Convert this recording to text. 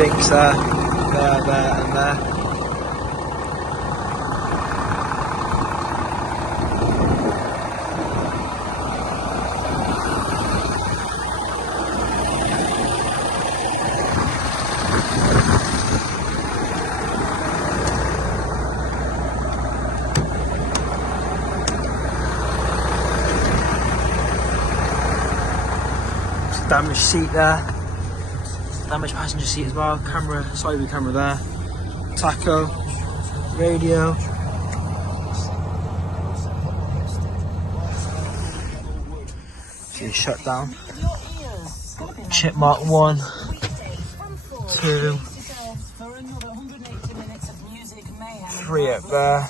Everything's there, and there. Damaged seat there, damaged passenger seat as well, camera, side view camera there, tacho, radio, see shut down, chip mark 1, 2, 3 up there.